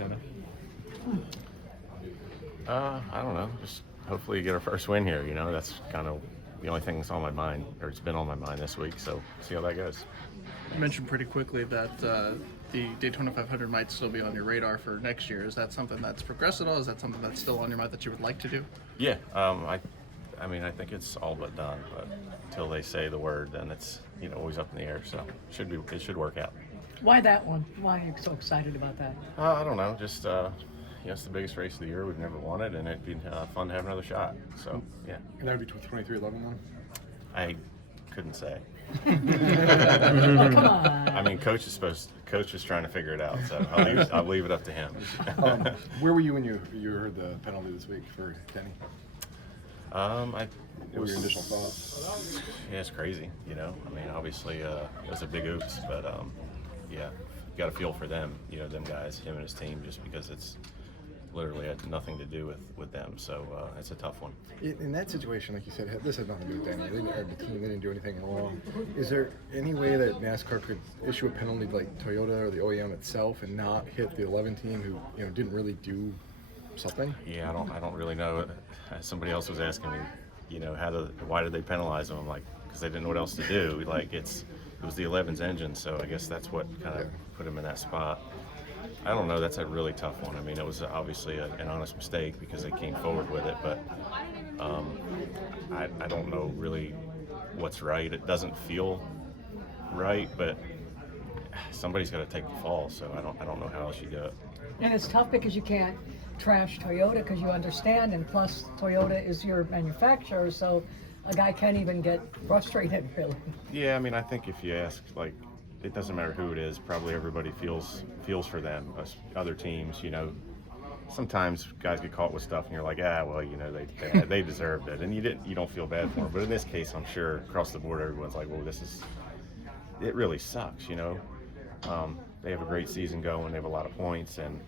Daytona? I don't know. Just hopefully get our first win here. You know, that's kind of the only thing that's on my mind, or it's been on my mind this week. So see how that goes. You mentioned pretty quickly that the Daytona 500 might still be on your radar for next year. Is that something that's progressed at all? Is that something that's still on your mind that you would like to do? Yeah. I mean, I think it's all but done. But until they say the word, then it's always up in the air. So it should work out. Why that one? Why are you so excited about that? I don't know. Just it's the biggest race of the year. We've never won it, and it'd be fun to have another shot. So yeah. And that would be 23-11 then? I couldn't say. Come on. I mean, coach is trying to figure it out, so I'll leave it up to him. Where were you when you heard the penalty this week for Denny? What were your initial thoughts? Yeah, it's crazy. I mean, obviously it was a big oops, but yeah, got to feel for them. Them guys, him and his team, just because it's literally had nothing to do with them. So it's a tough one. In that situation, like you said, this had nothing to do with Denny. The team didn't do anything wrong. Is there any way that NASCAR could issue a penalty like Toyota or the OEM itself and not hit the 11 team who didn't really do something? Yeah, I don't really know. Somebody else was asking me, why did they penalize them? I'm like, because they didn't know what else to do. Like it was the 11's engine, so I guess that's what kind of put him in that spot. I don't know. That's a really tough one. I mean, it was obviously an honest mistake because they came forward with it, but I don't know really what's right. It doesn't feel right, but somebody's got to take the fall. So I don't know how else you do it. And it's tough because you can't trash Toyota because you understand, and plus Toyota is your manufacturer, so a guy can't even get frustrated really. Yeah, I mean, I think if you ask, like, it doesn't matter who it is, probably everybody feels for them. Other teams, sometimes guys get caught with stuff and you're like, well, they deserved it, and you don't feel bad for them. But in this case, I'm sure across the board everyone's like, well, it really sucks. They have a great season going, they have a lot of points, and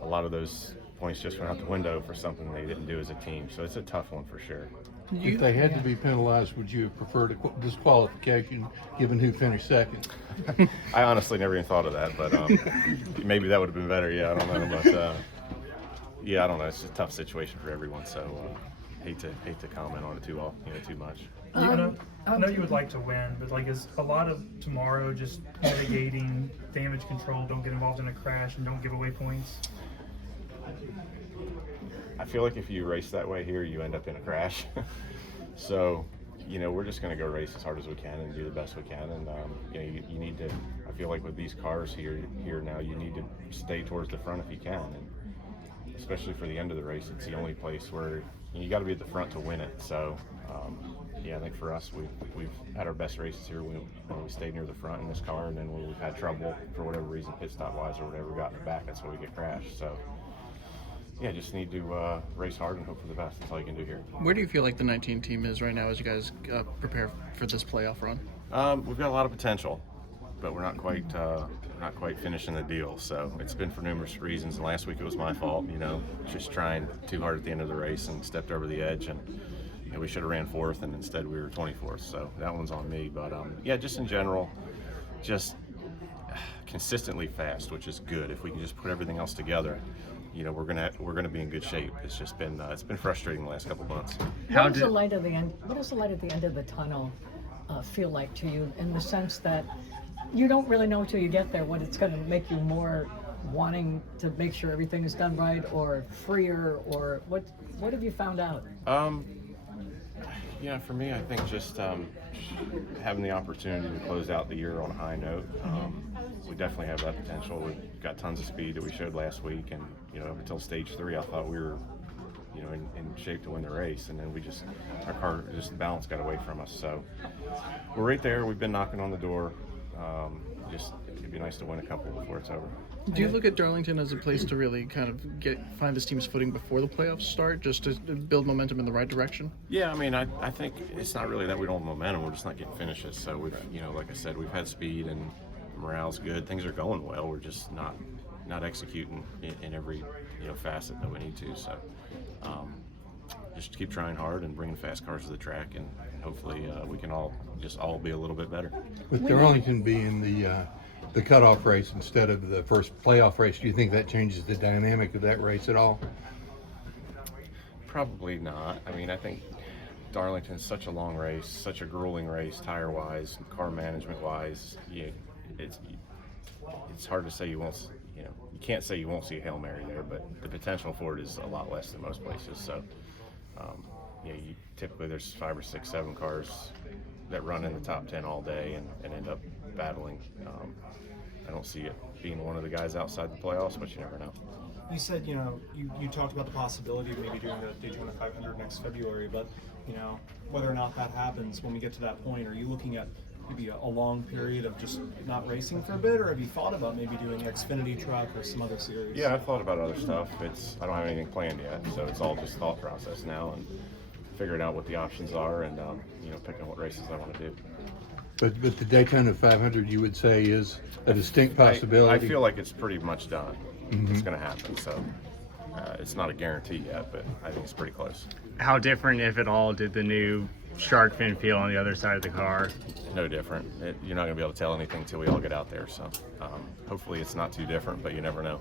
a lot of those points just went out the window for something they didn't do as a team. So it's a tough one for sure. If they had to be penalized, would you have preferred a disqualification given who finished second? I honestly never even thought of that, but maybe that would have been better. Yeah, I don't know, but yeah, I don't know. It's a tough situation for everyone, so hate to comment on it too much. I know you would like to win, but is a lot of tomorrow just mitigating damage control? Don't get involved in a crash and don't give away points. I feel like if you race that way here, you end up in a crash. So, we're just going to go race as hard as we can and do the best we can. And, you need to, I feel like with these cars here now, you need to stay towards the front if you can. And especially for the end of the race, it's the only place where you got to be at the front to win it. So, I think for us, we've had our best races here when we stayed near the front in this car. And then when we've had trouble for whatever reason, pit stop wise or whatever, got in the back, that's where we get crashed. So, yeah, just need to race hard and hope for the best. That's all you can do here. Where do you feel like the 19 team is right now as you guys prepare for this playoff run? We've got a lot of potential, but we're not quite finishing the deal. So it's been for numerous reasons. And last week it was my fault, just trying too hard at the end of the race and stepped over the edge. And we should have ran fourth, and instead we were 24th. So that one's on me. But just in general, just consistently fast, which is good. If we can just put everything else together, we're gonna be in good shape. It's just been frustrating the last couple of months. What does the light at the end of the tunnel feel like to you, in the sense that you don't really know till you get there what it's going to make you more wanting to make sure everything is done right, or freer, or what have you found out? For me, I think just having the opportunity to close out the year on a high note. We definitely have that potential. We've got tons of speed that we showed last week, and up until stage 3, I thought we were, in shape to win the race, and then our car, just the balance got away from us. So we're right there. We've been knocking on the door. It'd be nice to win a couple before it's over. Do you look at Darlington as a place to really kind of find this team's footing before the playoffs start, just to build momentum in the right direction? Yeah, I mean, I think it's not really that we don't have momentum. We're just not getting finishes. So we've, like I said, we've had speed and morale's good. Things are going well. We're just not executing in every facet that we need to. So just keep trying hard and bringing fast cars to the track, and hopefully we can all be a little bit better. With Darlington being the the cutoff race instead of the first playoff race, do you think that changes the dynamic of that race at all? Probably not. I mean, I think Darlington's such a long race, such a grueling race, tire-wise, car management-wise. It's hard to say you won't. You can't say you won't see a Hail Mary there, but the potential for it is a lot less than most places. So, typically there's 5 or 6, 7 cars that run in the top 10 all day and end up battling. I don't see it being one of the guys outside the playoffs, but you never know. You said, you talked about the possibility of maybe doing the Daytona 500 next February, but, whether or not that happens when we get to that point, are you looking at maybe a long period of just not racing for a bit, or have you thought about maybe doing Xfinity truck or some other series? Yeah, I've thought about other stuff. I don't have anything planned yet, so it's all just thought process now and figuring out what the options are and, picking what races I want to do. But the Daytona 500, you would say, is a distinct possibility. I feel like it's pretty much done. It's going to happen, so it's not a guarantee yet, but I think it's pretty close. How different, if at all, did the new shark fin feel on the other side of the car? No different. You're not going to be able to tell anything until we all get out there, so hopefully it's not too different, but you never know.